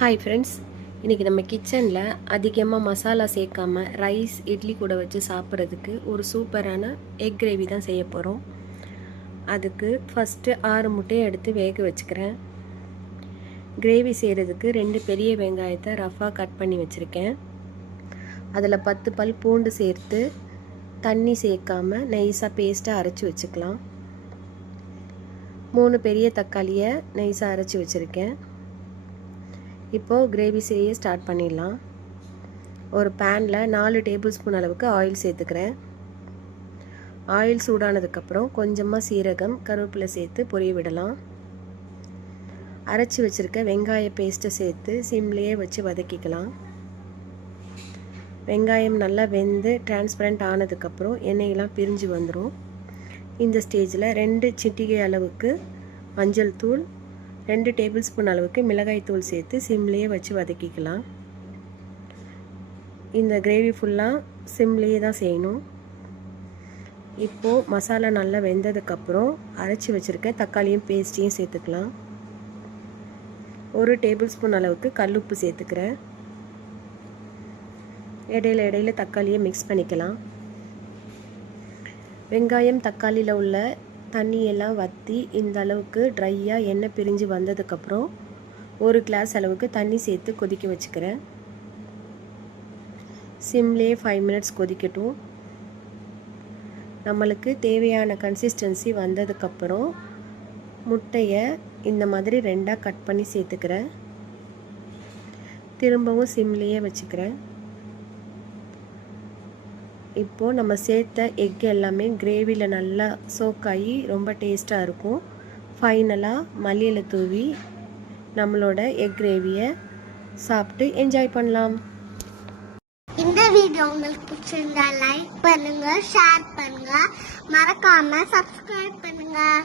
Hi friends, இன்றைக்கி நம்ம கிச்சனில் அதிகமாக மசாலா சேர்க்காம ரைஸ் இட்லி கூட வச்சு சாப்பிட்றதுக்கு ஒரு சூப்பரான எக் கிரேவி தான் செய்ய போகிறோம். அதுக்கு ஃபஸ்ட்டு 6 முட்டையை எடுத்து வேக வச்சுக்கிறேன். கிரேவி செய்கிறதுக்கு 2 பெரிய வெங்காயத்தை ரஃபாக கட் பண்ணி வச்சுருக்கேன். அதில் 10 பல் பூண்டு சேர்த்து தண்ணி சேர்க்காமல் நைஸாக பேஸ்ட்டாக அரைச்சி வச்சுக்கலாம். 3 பெரிய தக்காளியை நைஸாக அரைச்சி வச்சுருக்கேன். இப்போது கிரேவி செய்ய ஸ்டார்ட் பண்ணிடலாம். ஒரு பேனில் 4 டேபிள் ஸ்பூன் அளவுக்கு ஆயில் சேர்த்துக்கிறேன். ஆயில் சூடானதுக்கப்புறம் கொஞ்சமாக சீரகம், கருவேப்பிலை சேர்த்து பொரிய விடலாம். அரைச்சி வச்சுருக்க வெங்காய பேஸ்ட்டை சேர்த்து சிம்லேயே வச்சு வதக்கிக்கலாம். வெங்காயம் நல்லா வெந்து டிரான்ஸ்பரண்ட் ஆனதுக்கப்புறம் எண்ணெயெல்லாம் பிரிஞ்சு வந்துடும். இந்த ஸ்டேஜில் 2 சிட்டிகை அளவுக்கு மஞ்சள் தூள், 2 டேபிள் ஸ்பூன் அளவுக்கு மிளகாய் தூள் சேர்த்து சிம்லேயே வச்சு வதக்கிக்கலாம். இந்த கிரேவி ஃபுல்லாக சிம்லேயே தான் செய்யணும். இப்போது மசாலா நல்லா வெந்ததுக்கப்புறம் அரைச்சி வச்சுருக்க தக்காளியும் பேஸ்ட்டையும் சேர்த்துக்கலாம். 1 டேபிள் ஸ்பூன் அளவுக்கு கல்லுப்பு சேர்த்துக்கிறேன். இடையில தக்காளியை மிக்ஸ் பண்ணிக்கலாம். வெங்காயம் தக்காளியில் உள்ள தண்ணியெல்லாம் வற்றி இந்த அளவுக்கு ட்ரையாக எண்ணெய் பிரிஞ்சு வந்ததுக்கப்புறம் 1 கிளாஸ் அளவுக்கு தண்ணி சேர்த்து கொதிக்க வச்சுக்கிறேன். சிம்லே 5 மினிட்ஸ் கொதிக்கட்டும். நம்மளுக்கு தேவையான கன்சிஸ்டன்சி வந்ததுக்கப்புறம் முட்டையை இந்த மாதிரி 2ஆக கட் பண்ணி சேர்த்துக்கிறேன். திரும்பவும் சிம்லேயே வச்சுக்கிறேன். இப்போது நம்ம சேர்த்த எக் எல்லாமே கிரேவியில் நல்லா சோக்காகி ரொம்ப டேஸ்ட்டாக இருக்கும். ஃபைனலாக மல்லியில் தூவி நம்மளோட எக் கிரேவியை சாப்பிட்டு என்ஜாய் பண்ணலாம். இந்த வீடியோ உங்களுக்கு பிடிச்சிருந்தா லைக் பண்ணுங்கள், ஷேர் பண்ணுங்கள், மறக்காமல் சப்ஸ்கிரைப் பண்ணுங்கள்.